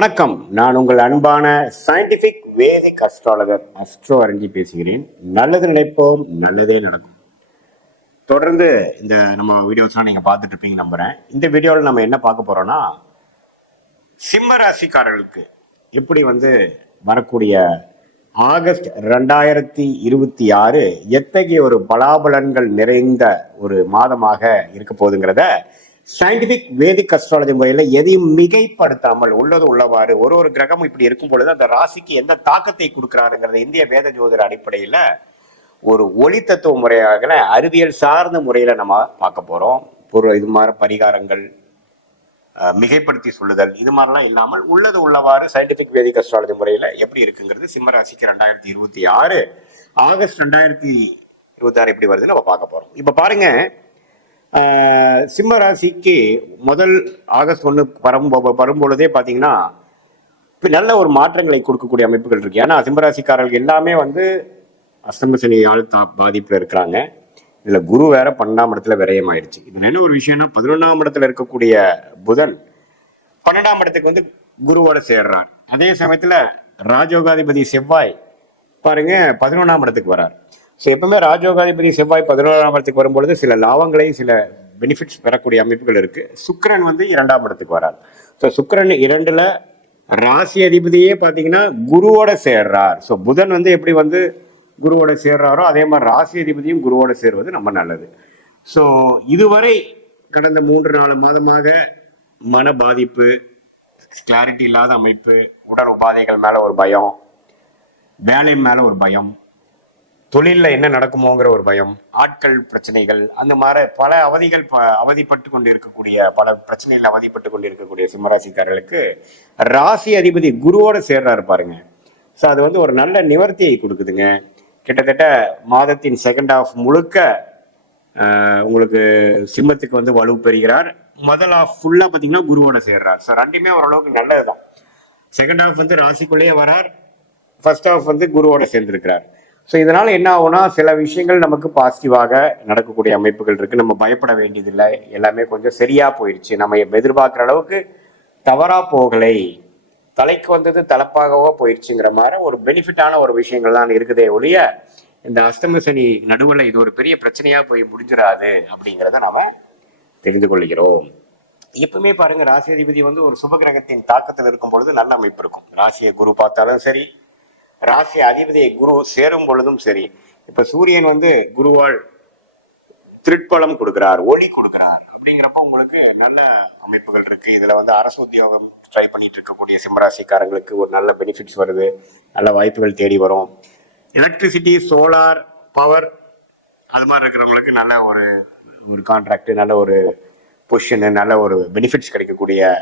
வணக்கம். நான் உங்கள் அன்பான சயின்டிபிக் வேதிக் அஸ்ட்ராலஜர் அஸ்ட்ரோ அரஞ்சி பேசுகிறேன். நல்லது நினைப்போம், நல்லதே நடக்கும். தொடர்ந்து இந்த நம்ம வீடியோஸ்லாம் நீங்க பார்த்துட்டு இருப்பீங்க நம்புறேன். இந்த வீடியோவில் நம்ம என்ன பார்க்க போறோம்னா, சிம்ம ராசிக்காரர்களுக்கு எப்படி வரக்கூடிய ஆகஸ்ட் 2026 எத்தகைய ஒரு பலாபலன்கள் நிறைந்த ஒரு மாதமாக இருக்க போகுதுங்கிறத சயின்டிபிக் வேதிக் அஸ்ட்ராலஜி முறையில எதையும் மிகைப்படுத்தாமல் உள்ளது உள்ளவாறு ஒரு கிரகம் இப்படி இருக்கும் பொழுது அந்த ராசிக்கு எந்த தாக்கத்தை கொடுக்கிறாருங்கிறத இந்திய வேத ஜோதிட அடிப்படையில ஒரு ஒளி தத்துவ முறையாக அறிவியல் சார்ந்த முறையில நம்ம பார்க்க போறோம். இது மாதிரி பரிகாரங்கள், மிகைப்படுத்தி சொல்லுதல், இது மாதிரிலாம் இல்லாமல் உள்ளது உள்ளவாறு சயின்டிபிக் வேதிக் அஸ்ட்ராலஜி முறையில எப்படி இருக்குங்கிறது சிம்ம ராசிக்கு 2026 ஆகஸ்ட் 2026 எப்படி வருதுன்னு நம்ம பார்க்க போறோம். இப்ப பாருங்க, சிம்ம ராசிக்கு முதல் ஆகஸ்ட் 1 வரும்பொழுதே பார்த்தீங்கன்னா நல்ல ஒரு மாற்றங்களை கொடுக்கக்கூடிய அமைப்புகள் இருக்கு. ஏன்னா சிம்மராசிக்காரர்கள் எல்லாமே அஷ்டம சனியால் பாதிப்புல இருக்கிறாங்க. இதுல குரு வேற 12ஆம் இடத்துல விரயம் ஆயிடுச்சு. இது என்ன ஒரு விஷயம்னா, 11ஆம் இடத்துல இருக்கக்கூடிய புதன் 12ஆம் இடத்துக்கு குருவோட சேர்றார். அதே சமயத்துல ராஜயோகாதிபதி செவ்வாய் பாருங்க 11ஆம் இடத்துக்கு வர்றார். ஸோ எப்பவுமே ராஜயோகாதிபதி செவ்வாய் 11ஆம் இடத்துக்கு வரும்பொழுது சில லாபங்களையும் சில பெனிஃபிட்ஸ் பெறக்கூடிய அமைப்புகள் இருக்கு. சுக்கிரன் 2ஆம் இடத்துக்கு வரார். ஸோ சுக்கிரன் 2ல ராசி அதிபதியே பார்த்தீங்கன்னா குருவோட சேர்றார். ஸோ புதன் எப்படி குருவோட சேர்றாரோ அதே மாதிரி ராசி அதிபதியும் குருவோட சேர்வது ரொம்ப நல்லது. ஸோ இதுவரை கடந்த 3-4 மாதமாக மன பாதிப்பு, கிளாரிட்டி இல்லாத அமைப்பு, உடல் உபாதைகள் மேல ஒரு பயம், வேலை மேல ஒரு பயம், தொழிலில் என்ன நடக்குமோங்கிற ஒரு பயம், ஆட்கள் பிரச்சனைகள், அந்த மாதிரி பல அவதிப்பட்டு கொண்டு இருக்கக்கூடிய பல பிரச்சனைகள் அவதிப்பட்டு கொண்டு இருக்கக்கூடிய சிம்மராசிக்காரர்களுக்கு ராசி அதிபதி குருவோட சேர்றாரு பாருங்க. ஸோ அது ஒரு நல்ல நிவர்த்தியை கொடுக்குதுங்க. கிட்டத்தட்ட மாதத்தின் செகண்ட் ஹாஃப் முழுக்க உங்களுக்கு சிம்மத்துக்கு வலு பெறுகிறார். முதல் ஹாஃப் ஃபுல்லா பார்த்தீங்கன்னா குருவோட சேர்றார். ஸோ ரெண்டுமே ஓரளவுக்கு நல்லதுதான். செகண்ட் ஹாஃப் ராசிக்குள்ளேயே வரார், ஃபர்ஸ்ட் ஹாஃப் குருவோட சேர்ந்திருக்கிறார். ஸோ இதனால என்ன ஆகும்னா, சில விஷயங்கள் நமக்கு பாசிட்டிவாக நடக்கக்கூடிய அமைப்புகள் இருக்கு. நம்ம பயப்பட வேண்டியதில்லை, எல்லாமே கொஞ்சம் சரியா போயிடுச்சு, நம்ம எதிர்பார்க்குற அளவுக்கு தவறா போகலை, தலைக்கு வந்தது தலப்பாகவோ போயிடுச்சுங்கிற மாதிரி ஒரு பெனிஃபிட்டான ஒரு விஷயங்கள் தான் இருக்குதே ஒழிய, இந்த அஷ்டம சனி நடுவில் இது ஒரு பெரிய பிரச்சனையா போய் முடிஞ்சிடாது அப்படிங்கிறத நாம தெரிந்து கொள்கிறோம். எப்பவுமே பாருங்க, ராசி அதிபதி ஒரு சுபகிரகத்தின் தாக்கத்தில் இருக்கும் பொழுது நல்ல அமைப்பு இருக்கும். ராசியை குரு பார்த்தாலும் சரி, ராசி அதிபதியை குரு சேரும் பொழுதும் சரி. இப்ப சூரியன் குருவால் திருட்பலம் கொடுக்கிறார், ஒளி கொடுக்கிறார். அப்படிங்கிறப்ப உங்களுக்கு நல்ல அமைப்புகள் இருக்கு. இதுல அரசு உத்தியோகம் ட்ரை பண்ணிட்டு இருக்கக்கூடிய சிம்மராசிக்காரங்களுக்கு ஒரு நல்ல பெனிஃபிட்ஸ் வருது, நல்ல வாய்ப்புகள் தேடி வரும். எலக்ட்ரிசிட்டி, சோலார் பவர் அது மாதிரி இருக்கிறவங்களுக்கு நல்ல ஒரு கான்ட்ராக்ட், நல்ல ஒரு பொசிஷன், நல்ல ஒரு பெனிஃபிட்ஸ் கிடைக்கக்கூடிய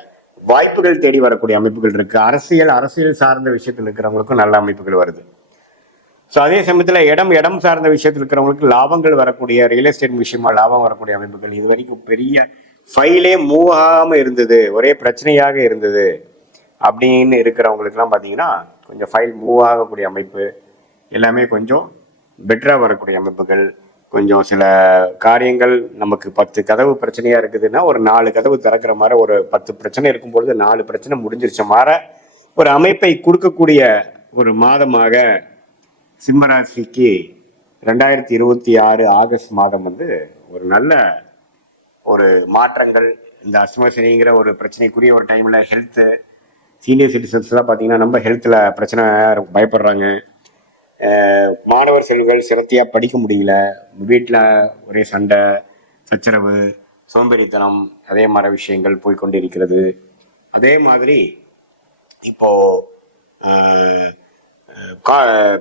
வாய்ப்புகள் தேடி வரக்கூடிய அமைப்புகள் இருக்கு. அரசியல் சார்ந்த விஷயத்தில் இருக்கிறவங்களுக்கும் நல்ல அமைப்புகள் வருது. ஸோ அதே சமயத்தில் இடம் சார்ந்த விஷயத்தில் இருக்கிறவங்களுக்கு லாபங்கள் வரக்கூடிய, ரியல் எஸ்டேட் விஷயமா லாபம் வரக்கூடிய அமைப்புகள். இது வரைக்கும் பெரிய ஃபைலே மூவ் ஆகாமல் இருந்தது, ஒரே பிரச்சனையாக இருந்தது அப்படின்னு இருக்கிறவங்களுக்குலாம் பார்த்தீங்கன்னா கொஞ்சம் ஃபைல் மூவ் ஆகக்கூடிய அமைப்பு, எல்லாமே கொஞ்சம் பெட்டராக வரக்கூடிய அமைப்புகள். கொஞ்சம் சில காரியங்கள் நமக்கு 10 கதவு பிரச்சனையா இருக்குதுன்னா ஒரு 4 கதவு திறக்கிற மாதிரி, ஒரு 10 பிரச்சனை இருக்கும் பொழுது 4 பிரச்சனை முடிஞ்சிருச்ச மாதிரி ஒரு அமைப்பை கொடுக்கக்கூடிய ஒரு மாதமாக சிம்மராசிக்கு 2026 ஆகஸ்ட் மாதம் ஒரு நல்ல ஒரு மாற்றங்கள். இந்த அஷ்டம சனிங்கிற ஒரு பிரச்சனைக்குரிய ஒரு டைம்ல ஹெல்த், சீனியர் சிட்டிசன்ஸ் எல்லாம் பார்த்தீங்கன்னா நம்ம ஹெல்த்ல பிரச்சனை பயப்படுறாங்க. மாணவர் செல்வங்கள் சிரத்தையா படிக்க முடியல, வீட்டில் ஒரே சண்டை சச்சரவு, சோம்பேறித்தனம், அதே மாதிரி விஷயங்கள் போய்கொண்டிருக்கிறது. அதே மாதிரி இப்போ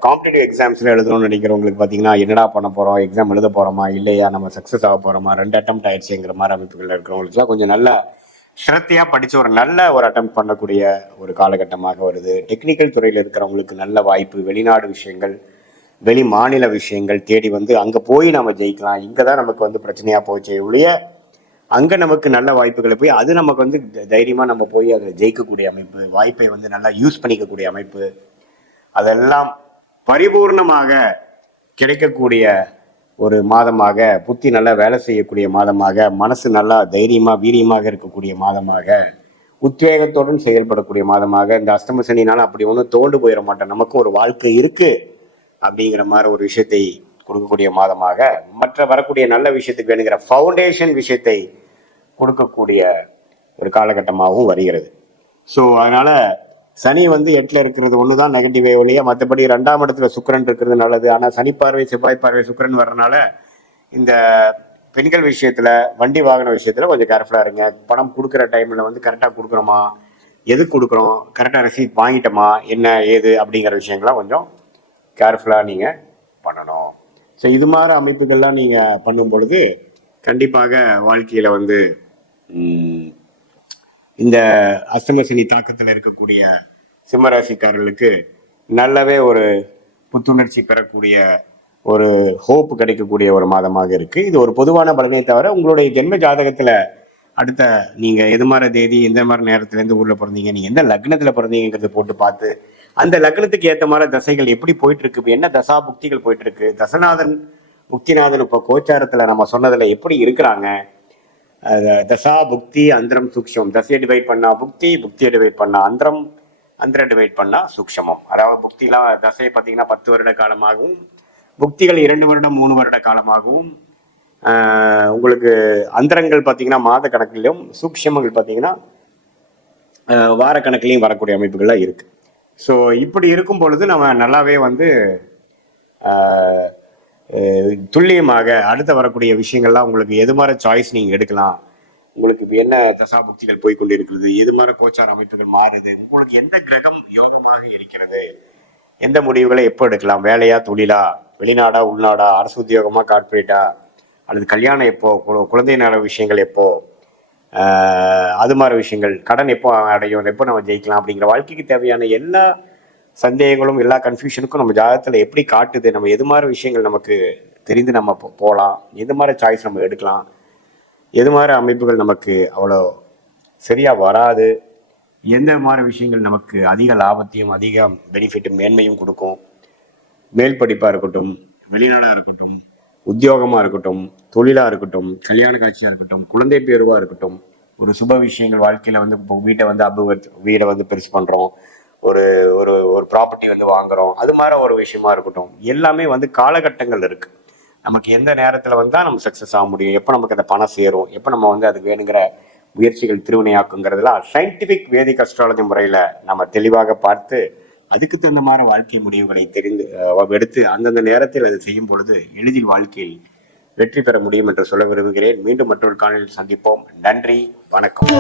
காம்படிட்டிவ் எக்ஸாம்ஸ்ல எழுதணும்னு நினைக்கிறவங்களுக்கு பார்த்தீங்கன்னா என்னடா பண்ண போறோம், எக்ஸாம் எழுத போறோமா இல்லையா, நம்ம சக்ஸஸ் ஆக போறோமா, 2 அட்டெம்ப்ட் ஆயிடுச்சுங்கிற மாதிரி அமைப்புகள் இருக்கிறவங்களுக்குலாம் கொஞ்சம் நல்ல சிரத்தையா படிச்சு ஒரு நல்ல ஒரு அட்டெம்ப்ட் பண்ணக்கூடிய ஒரு காலகட்டமாக வருது. டெக்னிக்கல் துறையில் இருக்கிறவங்களுக்கு நல்ல வாய்ப்பு, வெளிநாடு விஷயங்கள், வெளி மாநில விஷயங்கள் தேடி அங்க போய் நம்ம ஜெயிக்கலாம். இங்கதான் நமக்கு பிரச்சனையா போச்சு ஒழிய அங்க நமக்கு நல்ல வாய்ப்புகளை போய் அது நமக்கு தைரியமா நம்ம போய் அதை ஜெயிக்கக்கூடிய அமைப்பு, வாய்ப்பை நல்லா யூஸ் பண்ணிக்கக்கூடிய அமைப்பு, அதெல்லாம் பரிபூர்ணமாக கிடைக்கக்கூடிய ஒரு மாதமாக, புத்தி நல்லா வேலை செய்யக்கூடிய மாதமாக, மனசு நல்லா தைரியமா வீரியமாக இருக்கக்கூடிய மாதமாக உத்வேகத்துடன் செயல்படக்கூடிய மாதமாக இந்த அஷ்டம சனினால அப்படி ஒன்றும் தோண்டு போயிட மாட்டோம், நமக்கும் ஒரு வாழ்க்கை இருக்கு அப்படிங்கிற மாதிரி ஒரு விஷயத்தை கொடுக்கக்கூடிய மாதமாக, மற்ற வரக்கூடிய நல்ல விஷயத்துக்கு வேணுங்கிற ஃபவுண்டேஷன் விஷயத்தை கொடுக்கக்கூடிய ஒரு காலகட்டமாகவும் வருகிறது. ஸோ அதனால சனி வந்து 8ல் இருக்கிறது ஒண்ணுதான் நெகட்டிவே ஒழிய, மற்றபடி 2ஆம் இடத்துல சுக்கிரன் இருக்கிறது நல்லது. ஆனா சனி பார்வை செவ்வாய் பார்வை சுக்கிரன் வர்றதுனால இந்த பெண்கள் விஷயத்துல, வண்டி வாகன விஷயத்துல கொஞ்சம் கேர்ஃபுல்லா இருங்க. பணம் கொடுக்குற டைம்ல வந்து கரெக்டா கொடுக்குறோமா, எது கொடுக்குறோம், கரெக்டா ரசீட் வாங்கிட்டோமா, என்ன ஏது அப்படிங்கிற விஷயங்கள்லாம் கொஞ்சம் கேர்ஃபுல்லா நீங்க பண்ணணும். ஸோ இது மாதிரி அமைப்புகள்லாம் நீங்க பண்ணும் பொழுது கண்டிப்பாக வாழ்க்கையில வந்து இந்த அஷ்டமசனி தாக்கத்தில் இருக்கக்கூடிய சிம்மராசிக்காரர்களுக்கு நல்லாவே ஒரு புத்துணர்ச்சி பெறக்கூடிய ஒரு ஹோப் கிடைக்கக்கூடிய ஒரு மாதமாக இருக்கு. இது ஒரு பொதுவான பலனே தவிர உங்களுடைய ஜென்ம ஜாதகத்துல அடுத்த நீங்க எது மாதிரி தேதி, எந்த மாதிரி நேரத்துல இருந்து ஊர்ல பிறந்தீங்க, நீங்க எந்த லக்னத்துல பிறந்தீங்கிறது போட்டு பார்த்து அந்த லக்னத்துக்கு ஏற்ற மாதிரி தசைகள் எப்படி போயிட்டு இருக்கு, என்ன தசா புக்திகள் போயிட்டு இருக்கு, தசநாதன் புக்திநாதன் இப்ப கோச்சாரத்துல நம்ம சொன்னதுல எப்படி இருக்கிறாங்க, தசா புக்தி அந்தரம் சூக்ஷமம், தசையை டிவைட் பண்ணா புக்தி, புக்தியை டிவைட் பண்ணா அந்தரம், அந்தரம் டிவைட் பண்ணா சூக்ஷமம். அதாவது புக்திலாம் தசையை பார்த்தீங்கன்னா 10 வருட காலமாகவும், புக்திகள் 2 வருடம் 3 வருட காலமாகவும், உங்களுக்கு அந்தரங்கள் பார்த்தீங்கன்னா மாத கணக்கிலும், சூக்ஷமங்கள் பார்த்தீங்கன்னா வார கணக்கிலையும் வரக்கூடிய அமைப்புகள்லாம் இருக்கு. ஸோ இப்படி இருக்கும் பொழுது நம்ம நல்லாவே வந்து துல்லியமாக அடுத்த வரக்கூடிய விஷயங்கள்லாம் உங்களுக்கு எது மாதிரி சாய்ஸ் நீங்க எடுக்கலாம், உங்களுக்கு இப்போ என்ன தசா புக்திகள் போய்கொண்டு இருக்கிறது, எது மாதிரி கோச்சார அமைப்புகள் மாறுது, உங்களுக்கு எந்த கிரகம் யோகமாக இருக்கிறது, எந்த முடிவுகளை எப்போ எடுக்கலாம், வேலையா தொழிலா, வெளிநாடா உள்நாடா, அரசு உத்தியோகமா கார்பரேட்டா, அல்லது கல்யாணம் எப்போ, குழந்தை நல விஷயங்கள் எப்போ, அது மாதிரி விஷயங்கள், கடன் எப்போ அடையும், எப்போ நம்ம ஜெயிக்கலாம் அப்படிங்கிற வாழ்க்கைக்கு தேவையான எல்லா சந்தேகங்களும் எல்லா கன்ஃபியூஷனுக்கும் நம்ம ஜாதகத்தில் எப்படி காட்டுது, நம்ம எது மாதிரி விஷயங்கள் நமக்கு தெரிந்து நம்ம போகலாம், எது மாதிரி சாய்ஸ் நம்ம எடுக்கலாம், எது மாதிரி அமைப்புகள் நமக்கு அவ்வளோ சரியா வராது, எந்த மாதிரி விஷயங்கள் நமக்கு அதிக லாபத்தையும் அதிக பெனிஃபிட்டும் மேன்மையும் கொடுக்கும், மேல் படிப்பாக இருக்கட்டும், வெளிநாடாக இருக்கட்டும், உத்தியோகமாக இருக்கட்டும், தொழிலாக இருக்கட்டும், கல்யாண காட்சியாக இருக்கட்டும், குழந்தை பேருவாக இருக்கட்டும், ஒரு சுப விஷயங்கள் வாழ்க்கையில் வந்து இப்போ வீட்டை வந்து வீடை வந்து பெருசு பண்ணுறோம், ஒரு ஒரு ஒரு ப்ராப்பர்ட்டி வந்து வாங்குறோம், அது மாதிரி ஒரு விஷயமா இருக்கட்டும், எல்லாமே வந்து காலகட்டங்கள் இருக்கு. நமக்கு எந்த நேரத்தில் வந்தால் நம்ம சக்ஸஸ் ஆக முடியும், எப்போ நமக்கு அந்த பணம் சேரும், எப்போ நம்ம வந்து அதுக்கு வேணுங்கிற முயற்சிகள் திருவினையாக்குங்கிறதுலாம் சயின்டிஃபிக் வேதிக் அஸ்ட்ராலஜி முறையில் நம்ம தெளிவாக பார்த்து அதுக்கு தகுந்த மாதிரி வாழ்க்கை முடிவுகளை எடுத்து அந்தந்த நேரத்தில் அதை செய்யும் பொழுது எளிதில் வாழ்க்கையில் வெற்றி பெற முடியும் என்று சொல்ல விரும்புகிறேன். மீண்டும் மற்றொரு காணொலியில் சந்திப்போம். நன்றி, வணக்கம்.